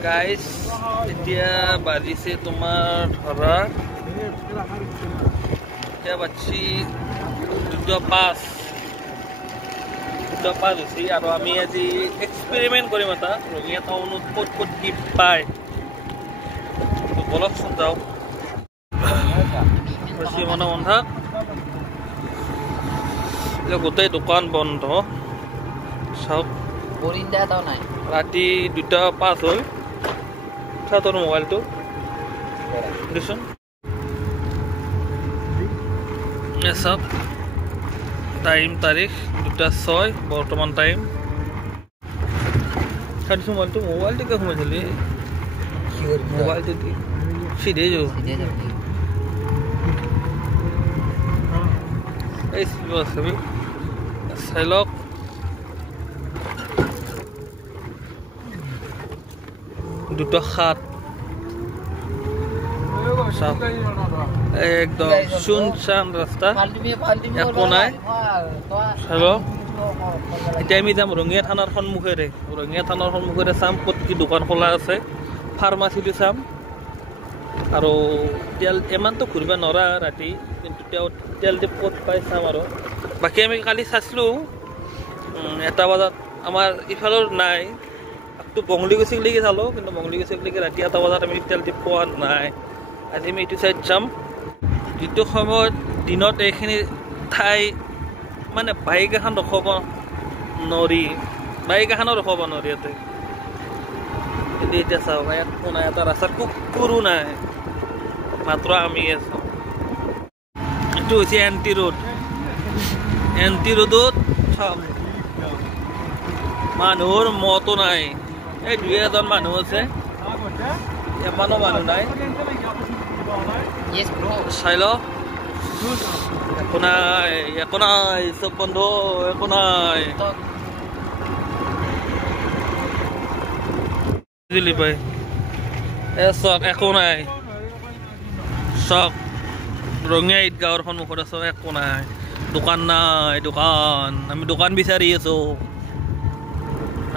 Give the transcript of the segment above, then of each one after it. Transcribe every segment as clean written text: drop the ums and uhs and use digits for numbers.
guys এতিয়া বাজিছে তোমাৰ ধৰা এতিয়া বাজি 2:05 হৈছে আৰু আমি আজি এক্সপেৰিমেন্ট কৰিম এটা ৰঙিয়া টাউনত ক'ত ক'ত কি পায় বলকচোন যাওক বেছি মানে বন্ধা গোটেই দোকান বন্ধ চাওক ৰাতি 2:05 হ'ল তোৰ মোবাইলটো দিছোন চাওক টাইম তাৰিখ 2:06 বৰ্তমান টাইম খাইছো মোবাইলটো কিয় সোমাইছিলি মোবাইলটো সিধে যাও এই আছে চাই লওক দুটো সাত একদম শুনশান রাস্তা একো নাই চালো এতিয়া আমি যাম ৰঙিয়া থানাৰ সন্মুখেৰে চাম ক'ত কি দোকান খোলা আছে ফাৰ্মাচীটো চাম আৰু তেল ইমানটো ঘূৰিব নোৱাৰা ৰাতি কিন্তু তেল ডিপ ক'ত পাই চাম আৰু বাকী আমি কালি চাইছিলোঁ 1 বজাত আমাৰ ইফালৰ নাই তো বংলিগছিলৈকে চালোঁ কিন্তু বংলিগছিলৈকে ৰাতি 1 বজাত আমি তেল ডিপ পোৱা নাই আজি আমি এইটো চাইড যাম যিটো সময়ত দিনত এইখিনি ঠাই মানে বাইক এখন ৰখাব নোৱাৰি ইয়াতে এতিয়া চাওক একো নাই এটা ৰাস্তাত কুকুৰো নাই মাত্ৰ আমি আছোঁ এইটো হৈছে এনটি ৰোডত চাওক মানুহৰ মতো নাই এই 2-এজন মানুহ আছে এমানো মানুহ নাই চাই ল একো নাই চব বন্ধ একো নাই বুজিলি পাই চক একো নাই চক ৰঙিয়া ঈদগাঁৱৰ সন্মুখত আছো একো নাই দোকান নাই আমি দোকান বিচাৰি আছো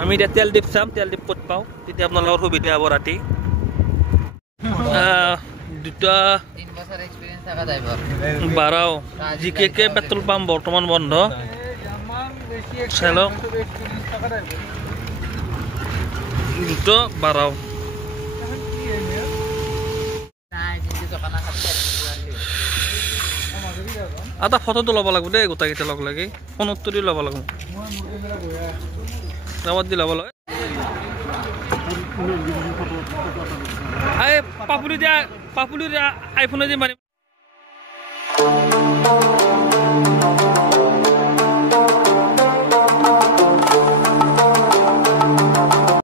আমি এতিয়া তেল ডিপ চাম তেল ডিপ ক'ত পাওঁ তেতিয়া আপোনালোকৰ সুবিধা হ'ব ৰাতি 2:12 জিকে পেট্ৰল পাম্প বৰ্তমান বন্ধ চাই লওক 2:12 এটা ফটোটো ল'ব লাগিব দেই গোটেইকেইটা লগ লাগি ফোনটো দি ল'ব লাগিব নামত দি ল'ব লাগে পাপুলি দিয়া আইফোনে দি মাৰিম